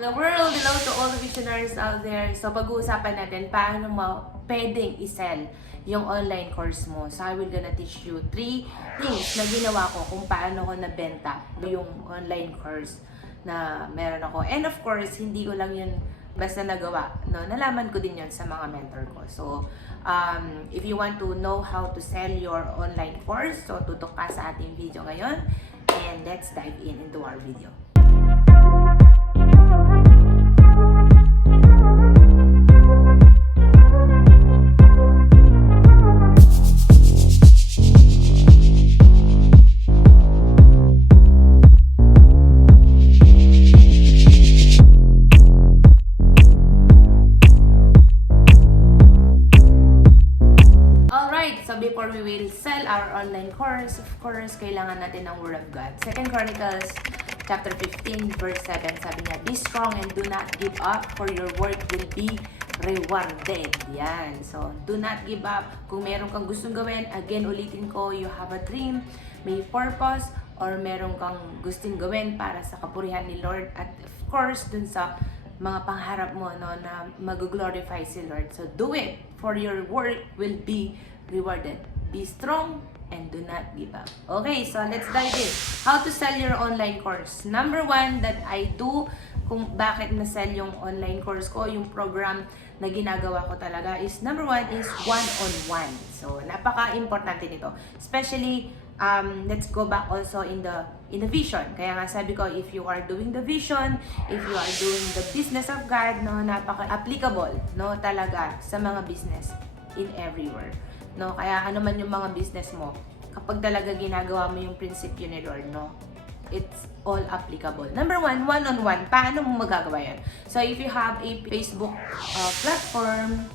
The world, hello to all the visionaries out there. So pag-uusapan natin paano mo pwedeng i-sell yung online course mo. So I will gonna teach you 3 things na ginawa ko kung paano ko nabenta yung online course na meron ako. And of course, hindi ko lang yun basta nagawa. No? Nalaman ko din yun sa mga mentor ko. So, if you want to know how to sell your online course, so tutok ka sa ating video ngayon. And let's dive into our video. So before we will sell our online course, of course, kailangan natin ng Word of God. 2 Chronicles chapter 15 verse 7, sabi niya, "Be strong and do not give up, for your work will be rewarded." Yan. So, do not give up. Kung meron kang gustong gawin, again, ulitin ko, you have a dream, may purpose, or meron kang gustong gawin para sa kapurihan ni Lord. At of course, dun sa mga pangarap mo, no, na mag-glorify si Lord. So, do it, for your work will be rewarded. Be strong and do not give up. Okay, so let's dive in. How to sell your online course. Number 1 that I do, kung bakit na-sell yung online course ko, yung program na ginagawa ko talaga is, number 1 is one-on-one. So, napaka-importante nito. Especially, let's go back also in the vision. Kaya nga sabi ko, if you are doing the vision, if you are doing the business of God, no, napaka-applicable, no, talaga sa mga business in everywhere. No, kaya ano man yung mga business mo, kapag talaga ginagawa mo yung prinsipyo ni Lord, no, it's all applicable. Number 1, one-on-one. Paano mo magagawa yan? So, if you have a Facebook platform,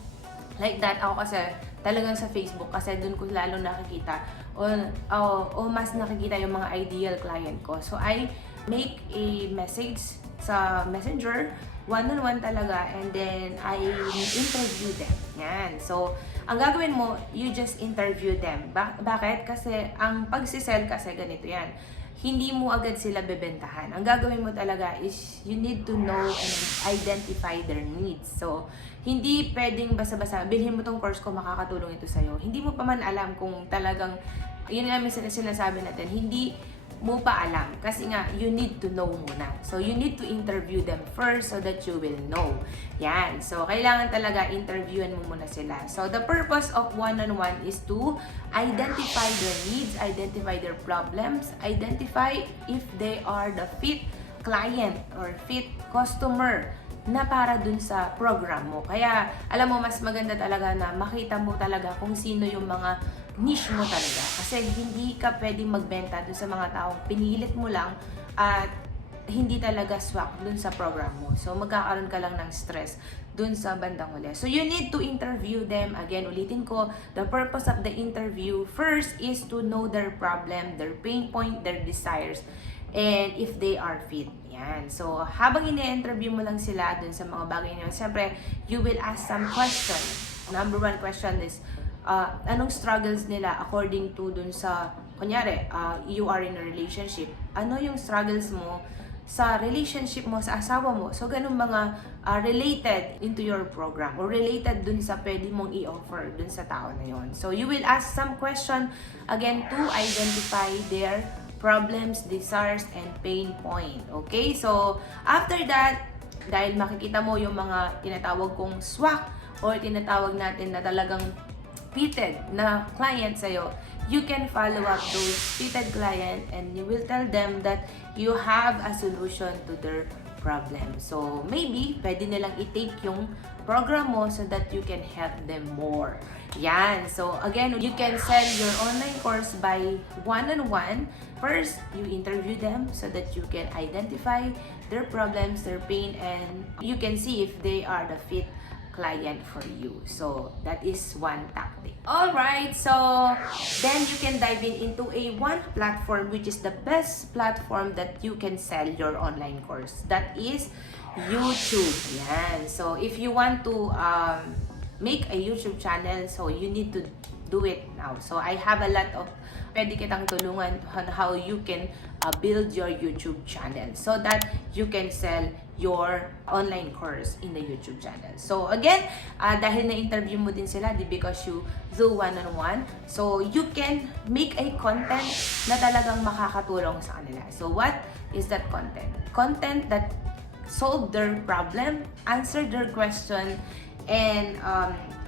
like that, ako kasi talagang sa Facebook, kasi dun ko lalo nakikita, o mas nakikita yung mga ideal client ko. So, I make a message sa Messenger, one-on-one talaga, and then I interview them. Yan. So, ang gagawin mo, you just interview them. Bakit? Kasi ang pagsisell kasi ganito yan. Hindi mo agad sila bebentahan. Ang gagawin mo talaga is you need to know and identify their needs. So, hindi pwedeng basta-basta, bilhin mo tong course ko, makakatulong ito sa'yo. Hindi mo pa man alam kung talagang, yun nga minsan sinasabi natin, hindi mo pa alam. Kasi nga, you need to know muna. So, you need to interview them first so that you will know. Yan. So, kailangan talaga interviewin mo muna sila. So, the purpose of one-on-one is to identify their needs, identify their problems, identify if they are the fit client or fit customer na para dun sa program mo. Kaya, alam mo, mas maganda talaga na makita mo talaga kung sino yung mga niche mo talaga. Kasi hindi ka pwedeng magbenta dun sa mga taong pinilit mo lang at hindi talaga swak dun sa program mo. So, magkakaroon ka lang ng stress dun sa bandang huli. So, you need to interview them. Again, ulitin ko, the purpose of the interview first is to know their problem, their pain point, their desires, and if they are fit. Yan. So, habang ini-interview mo lang sila dun sa mga bagay na yun, siyempre, you will ask some questions. Number 1 question is, anong struggles nila according to dun sa, kunyari, you are in a relationship. Ano yung struggles mo sa relationship mo, sa asawa mo? So, ganun mga related into your program or related dun sa pwede mong i-offer dun sa tao na yon. So, you will ask some question, again, to identify their problems, desires, and pain point. Okay? So, after that, dahil makikita mo yung mga tinatawag kong swak or tinatawag natin na talagang fitted na client sa'yo, you can follow up those fitted client and you will tell them that you have a solution to their problem. So, maybe, pwede nilang i-take yung program mo so that you can help them more. Yan. So, again, you can sell your online course by one-on-one. First, you interview them so that you can identify their problems, their pain, and you can see if they are the fit client for you. So, that is one tactic. Alright, so then you can dive into a one platform which is the best platform that you can sell your online course. That is YouTube. Yan. So, if you want to make a YouTube channel, so you need to do it now. So, I have a lot of pwede kitang tulungan on how you can build your YouTube channel so that you can sell your online course in the YouTube channel. So again, dahil na-interview mo din sila because you do one-on-one, so you can make a content na talagang makakatulong sa kanila. So what is that content? Content that solve their problem, answer their question, and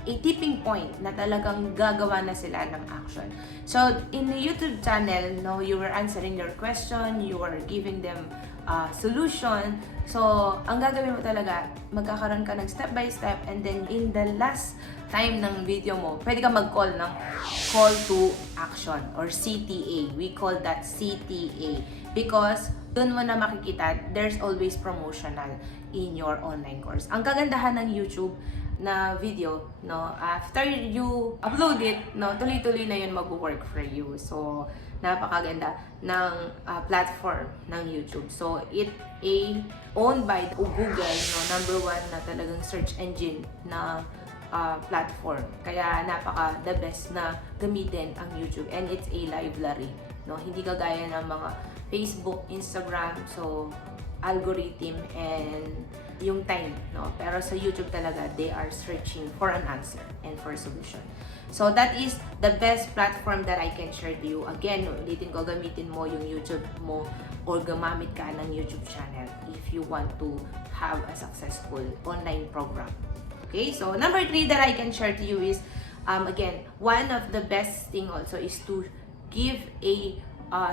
a tipping point na talagang gagawa na sila ng action. So, in the YouTube channel, no, you were answering their question, you were giving them solution. So, ang gagawin mo talaga, magkakaroon ka ng step by step, and then in the last time ng video mo, pwede ka mag-call ng call to action or CTA. We call that CTA because doon mo na makikita, there's always promotional in your online course. Ang kagandahan ng YouTube na video, no, after you upload it, no, tuloy-tuloy na yun mag-work for you. So, napakaganda ng platform ng YouTube. So, it owned by Google, no, number 1 na talagang search engine na platform. Kaya napaka the best na gamitin ang YouTube, and it's a library, no, hindi kagaya ng mga Facebook, Instagram, so algorithm and yung time, no? Pero sa YouTube talaga, they are searching for an answer and for a solution. So that is the best platform that I can share to you. Again, ulitin ko, gamitin mo yung YouTube mo or gumamit ka ng YouTube channel if you want to have a successful online program. Okay, so number 3 that I can share to you is, again, one of the best thing also is to give a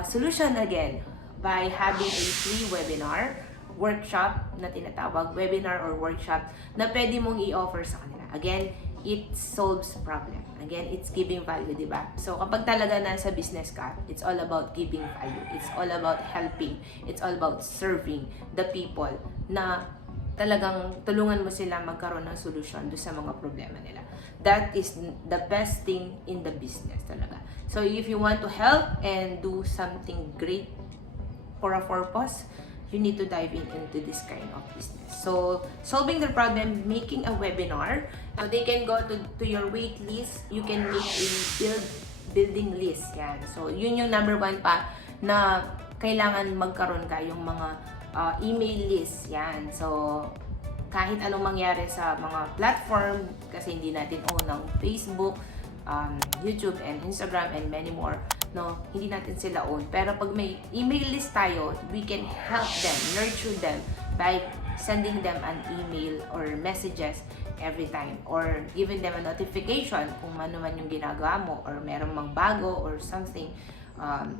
solution again by having a free webinar, workshop na tinatawag, webinar or workshop na pwede mong i-offer sa kanila. Again, it solves problem. Again, it's giving value, di ba? So, kapag talaga nasa business ka, it's all about giving value. It's all about helping. It's all about serving the people na talagang tulungan mo sila magkaroon ng solusyon do sa mga problema nila. That is the best thing in the business talaga. So, if you want to help and do something great for a purpose, you need to dive into this kind of business. So, solving the problem, making a webinar. So, they can go to your wait list. You can make a building list. Yan. So, yun yung number 1 pa na kailangan magkaroon ka yung mga email list. Yan. So, kahit anong mangyari sa mga platform, kasi hindi natin own ng Facebook, YouTube, and Instagram, and many more, no, hindi natin sila own. Pero pag may email list tayo, we can help them, nurture them by sending them an email or messages every time, or giving them a notification kung ano man yung ginagawa mo, or meron mang bago or something,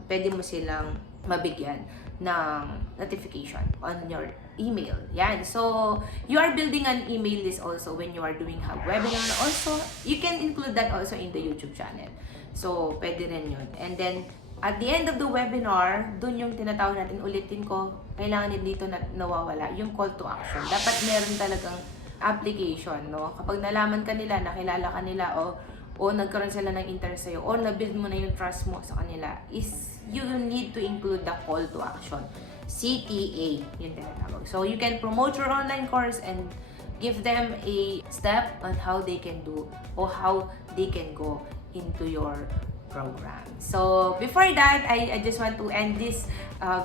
pwede mo silang mabigyan ng notification on your email. Yan. So, you are building an email list also when you are doing a webinar. Also, you can include that also in the YouTube channel. So, pwede rin yun. And then, at the end of the webinar, dun yung tinatawag natin, ulitin ko, kailangan dito na nawawala, yung call to action. Dapat meron talagang application, no? Kapag nalaman ka nila, nakilala ka nila, o nagkaroon sila ng interest sa'yo, o nabuild mo na yung trust mo sa kanila, is you need to include the call to action. CTA, yung tinatawag. So, you can promote your online course and give them a step on how they can do or how they can go into your program. So, before that, I just want to end this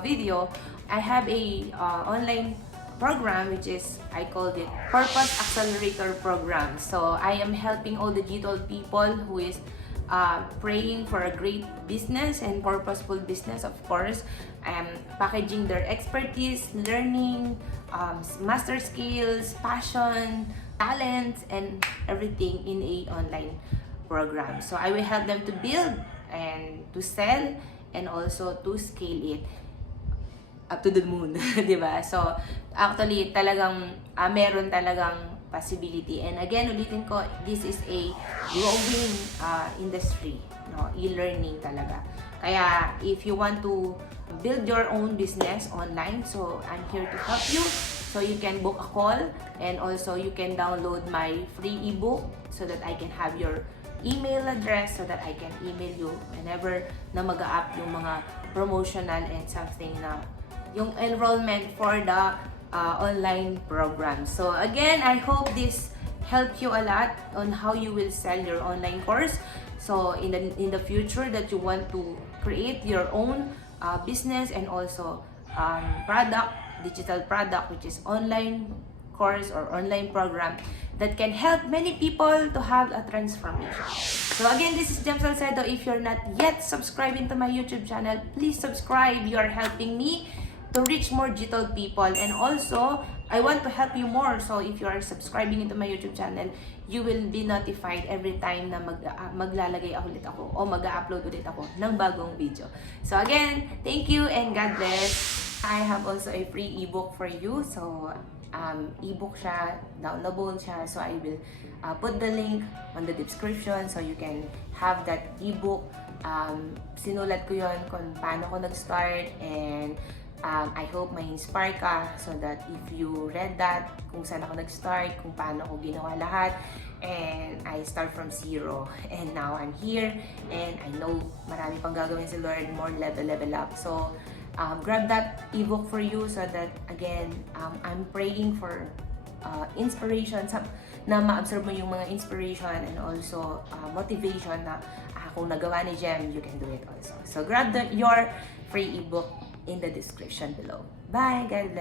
video. I have a online program which is, I called it Purpose Accelerator Program. So, I am helping all the G12 people who is praying for a great business and purposeful business, of course. Packaging their expertise, learning, master skills, passion, talents, and everything in a online program. So, I will help them to build and to sell and also to scale it up to the moon, di ba? So, actually, talagang meron talagang possibility. And again, ulitin ko, this is a growing industry, no? E-learning talaga. Kaya, if you want to build your own business online, so I'm here to help you. So, you can book a call, and also you can download my free ebook so that I can have your email address so that I can email you whenever na mag-up yung mga promotional and something na yung enrollment for the online program. So again, I hope this helped you a lot on how you will sell your online course. So in the future that you want to create your own business and also product digital product, which is online course or online program that can help many people to have a transformation. So again, this is Jhem Salcedo. If you're not yet subscribing to my YouTube channel, please subscribe. You are helping me to reach more G12 people, and also I want to help you more. So if you are subscribing into my YouTube channel, you will be notified every time na maglalagay ulit ako o mag-upload ulit ako ng bagong video. So again, thank you and God bless. I have also a free ebook for you. So ebook siya, downloadable siya. So I will put the link on the description so you can have that ebook. Sinulat ko yon kung paano ko nag-start, and I hope may inspire ka so that if you read that, kung saan ako nag-start, kung paano ko ginawa lahat, and I start from zero, and now I'm here, and I know marami pang gagawin si Lord, more level up. So, grab that ebook for you so that, again, I'm praying for inspiration, na ma-absorb mo yung mga inspiration and also motivation na kung nagawa ni Jhem, you can do it also. So, grab your free ebook in the description below. Bye! God bless!